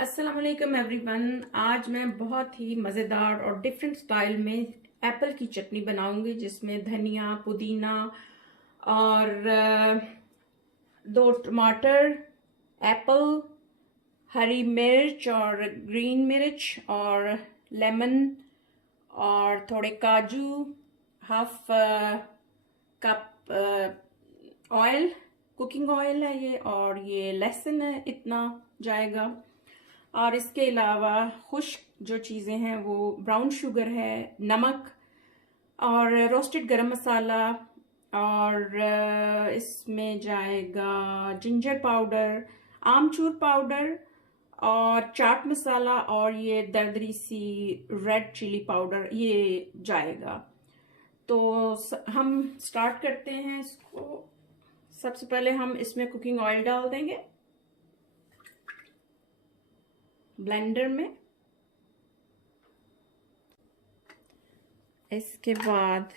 अस्सलाम वालेकुम एवरीवन। आज मैं बहुत ही मज़ेदार और डिफरेंट स्टाइल में एप्पल की चटनी बनाऊंगी, जिसमें धनिया, पुदीना और 2 टमाटर, एप्पल, हरी मिर्च और ग्रीन मिर्च और लेमन और थोड़े काजू, half cup oil, cooking oil है ये, और ये लहसुन है, इतना जाएगा। और इसके अलावा खुश्क जो चीज़ें हैं वो ब्राउन शुगर है, नमक और रोस्टेड गरम मसाला, और इसमें जाएगा जिंजर पाउडर, आमचूर पाउडर और चाट मसाला, और ये दरदरी सी रेड चिली पाउडर ये जाएगा। तो हम स्टार्ट करते हैं इसको। सबसे पहले हम इसमें कुकिंग ऑयल डाल देंगे ब्लेंडर में। इसके बाद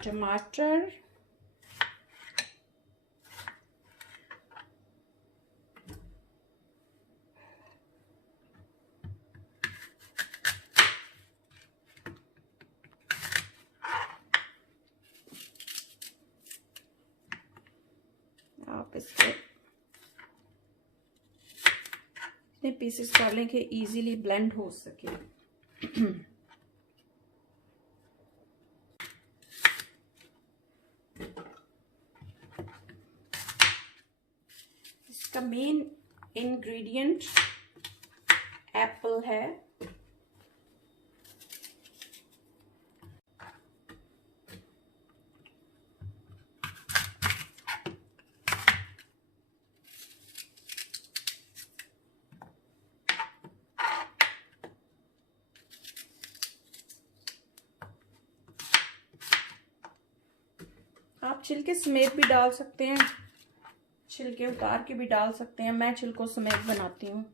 टमाटर, आप इसको इतने पीसेस डालें कि इजीली ब्लेंड हो सके। इसका मेन इंग्रेडिएंट एप्पल है। आप छिलके समेत भी डाल सकते हैं, छिलके उतार के भी डाल सकते हैं। मैं छिलकों समेत बनाती हूँ।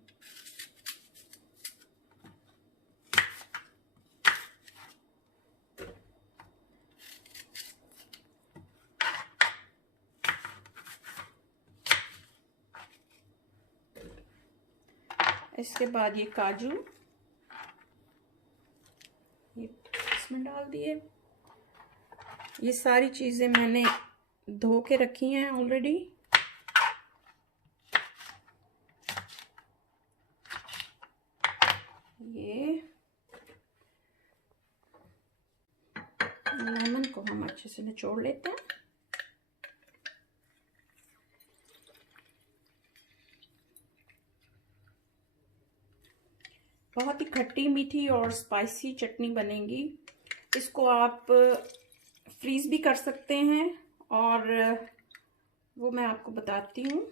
इसके बाद ये काजू ये इसमें डाल दिए। ये सारी चीजें मैंने धो के रखी हैं ऑलरेडी। ये लेमन को हम अच्छे से निचोड़ लेते हैं। बहुत ही खट्टी मीठी और स्पाइसी चटनी बनेगी। इसको आप फ्रीज भी कर सकते हैं, और वो मैं आपको बताती हूँ।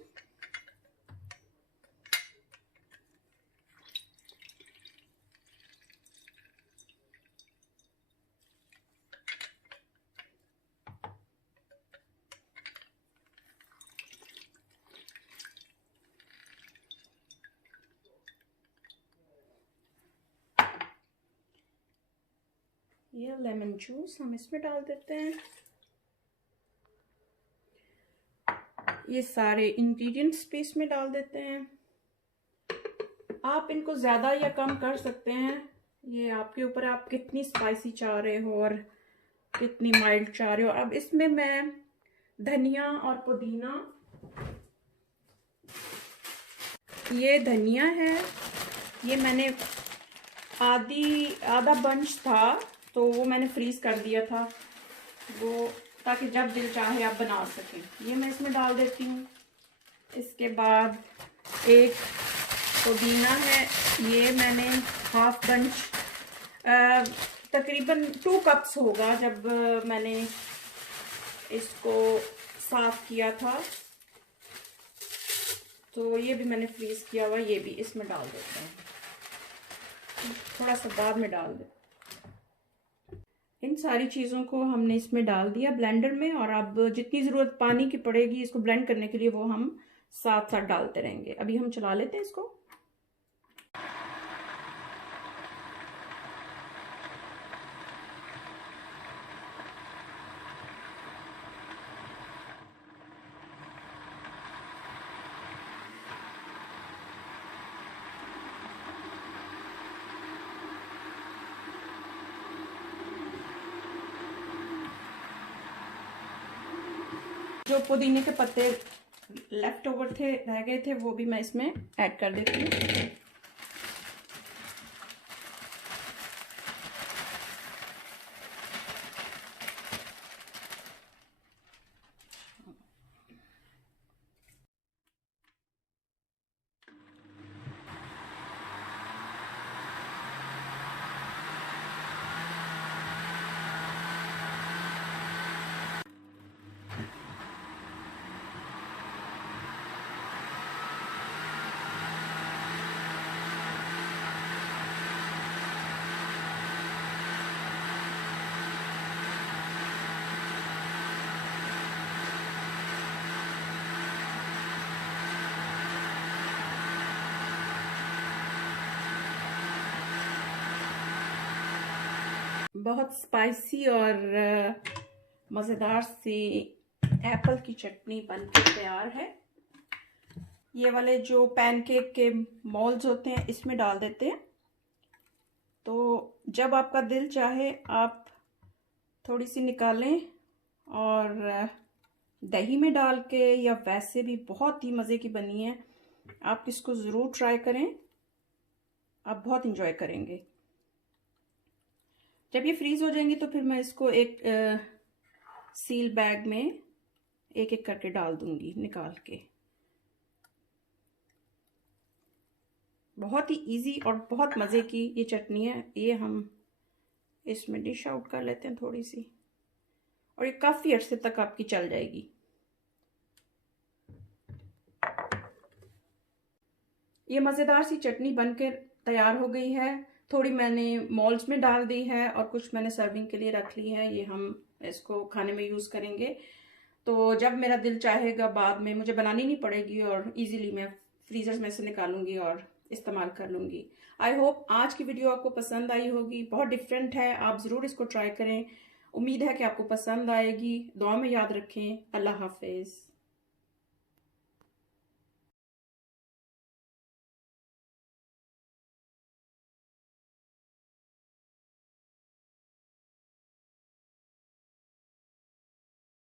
ये लेमन जूस हम इसमें डाल देते हैं। ये सारे इंग्रेडिएंट्स भी इसमें डाल देते हैं। आप इनको ज़्यादा या कम कर सकते हैं, ये आपके ऊपर, आप कितनी स्पाइसी चाह रहे हो और कितनी माइल्ड चाह रहे हो। अब इसमें मैं धनिया और पुदीना, ये धनिया है, ये मैंने आधा बंच था तो वो मैंने फ्रीज कर दिया था, वो ताकि जब दिल चाहे आप बना सकें। ये मैं इसमें डाल देती हूँ। इसके बाद एक पुदीना है, ये मैंने हाफ बंच, तकरीबन 2 कप्स होगा जब मैंने इसको साफ किया था, तो ये भी मैंने फ्रीज किया हुआ, ये भी इसमें डाल देते हैं। थोड़ा सा बाद में डाल दे। इन सारी चीज़ों को हमने इसमें डाल दिया ब्लेंडर में, और अब जितनी ज़रूरत पानी की पड़ेगी इसको ब्लेंड करने के लिए वो हम साथ साथ डालते रहेंगे। अभी हम चला लेते हैं इसको। जो पुदीने के पत्ते लेफ्ट ओवर थे, रह गए थे, वो भी मैं इसमें ऐड कर देती हूँ। बहुत स्पाइसी और मज़ेदार सी एप्पल की चटनी बनके तैयार है। ये वाले जो पैनकेक के मोल्ड्स होते हैं इसमें डाल देते हैं। तो जब आपका दिल चाहे आप थोड़ी सी निकालें और दही में डाल के, या वैसे भी बहुत ही मज़े की बनी है। आप इसको ज़रूर ट्राई करें, आप बहुत इंजॉय करेंगे। जब ये फ्रीज़ हो जाएंगी तो फिर मैं इसको एक सील बैग में एक एक करके डाल दूंगी निकाल के। बहुत ही इजी और बहुत मज़े की ये चटनी है। ये हम इसमें डिश आउट कर लेते हैं थोड़ी सी, और ये काफ़ी अरसे तक आपकी चल जाएगी। ये मज़ेदार सी चटनी बनकर तैयार हो गई है। थोड़ी मैंने मोल्ड्स में डाल दी है और कुछ मैंने सर्विंग के लिए रख ली है। ये हम इसको खाने में यूज़ करेंगे। तो जब मेरा दिल चाहेगा बाद में मुझे बनानी नहीं पड़ेगी और इजीली मैं फ्रीजर में से निकालूंगी और इस्तेमाल कर लूँगी। आई होप आज की वीडियो आपको पसंद आई होगी। बहुत डिफरेंट है, आप ज़रूर इसको ट्राई करें। उम्मीद है कि आपको पसंद आएगी। दुआ में याद रखें। अल्लाह हाफिज़।